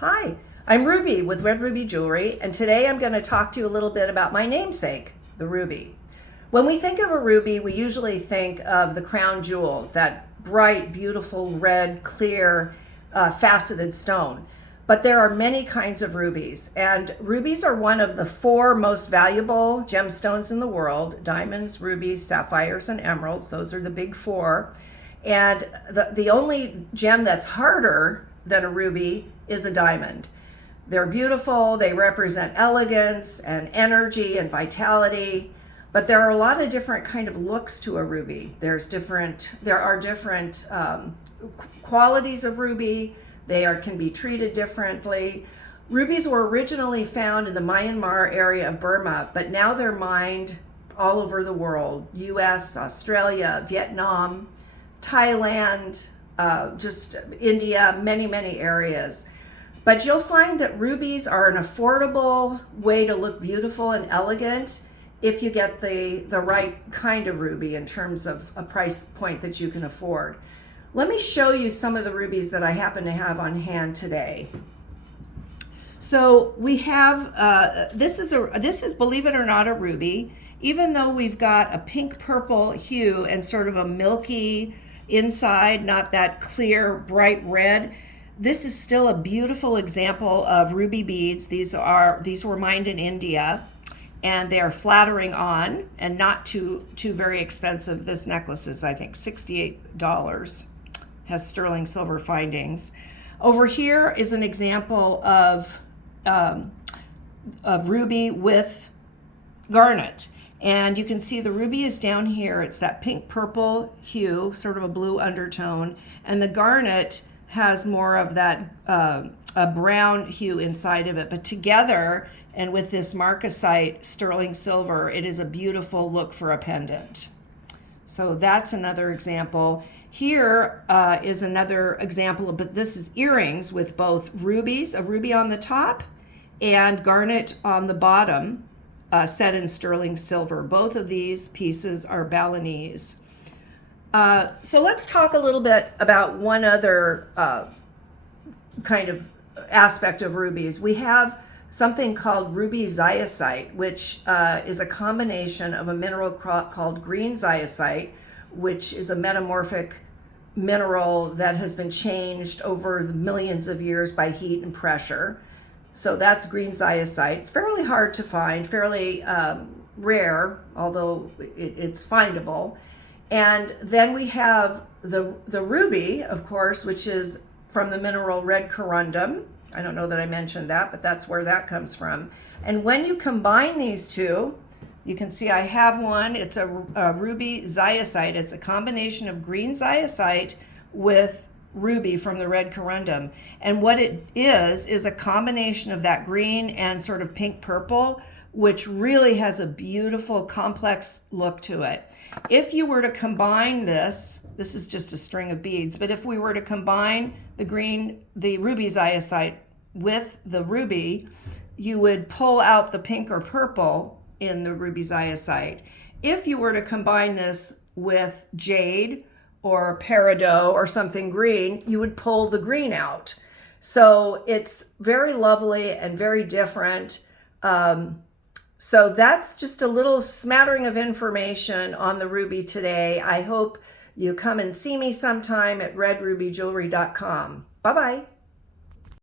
Hi, I'm Ruby with Red Ruby Jewelry, and today I'm going to talk to you a little bit about my namesake, the ruby. When we think of a ruby, we usually think of the crown jewels, that bright, beautiful, red, clear, faceted stone. But there are many kinds of rubies, and rubies are one of the 4 most valuable gemstones in the world: diamonds, rubies, sapphires, and emeralds. Those are the big 4. And the only gem that's harder than a ruby is a diamond. They're beautiful, they represent elegance and energy and vitality, but there are a lot of different kind of looks to a ruby. There are different qualities of ruby. Can be treated differently. Rubies were originally found in the Myanmar area of Burma, but now they're mined all over the world: US, Australia, Vietnam, Thailand, just India, many areas. But you'll find that rubies are an affordable way to look beautiful and elegant if you get the right kind of ruby in terms of a price point that you can afford. Let me show you some of the rubies that I happen to have on hand today. So we have, this is, believe it or not, a ruby. Even though we've got a pink purple hue and sort of a milky inside, not that clear, bright red, this is still a beautiful example of ruby beads. These were mined in India, and they are flattering on and not too very expensive. This necklace is, I think, $68. Has sterling silver findings. Over here is an example of ruby with garnet. And you can see the ruby is down here. It's that pink purple hue, sort of a blue undertone. And the garnet has more of that a brown hue inside of it. But together, and with this marcasite sterling silver, it is a beautiful look for a pendant. So that's another example. Here is another example, but this is earrings with both rubies, a ruby on the top and garnet on the bottom, set in sterling silver. Both of these pieces are Balinese. So let's talk a little bit about one other kind of aspect of rubies. We have something called ruby ziacite, which is a combination of a mineral called green ziacite, which is a metamorphic mineral that has been changed over the millions of years by heat and pressure. So that's green ziacite. It's fairly hard to find, fairly rare, although it's findable. And then we have the ruby, of course, which is from the mineral red corundum. I don't know that I mentioned that, but that's where that comes from. And when you combine these two, you can see I have one. It's a ruby ziacite. It's a combination of green ziacite with ruby from the red corundum. And what it is a combination of that green and sort of pink purple, which really has a beautiful complex look to it. If you were to combine this is just a string of beads, but if we were to combine the ruby ziacite with the ruby, you would pull out the pink or purple in the ruby ziacite. If you were to combine this with jade or peridot or something green, you would pull the green out. So it's very lovely and very different. So that's just a little smattering of information on the ruby today. I hope you come and see me sometime at redrubyjewelry.com. Bye-bye.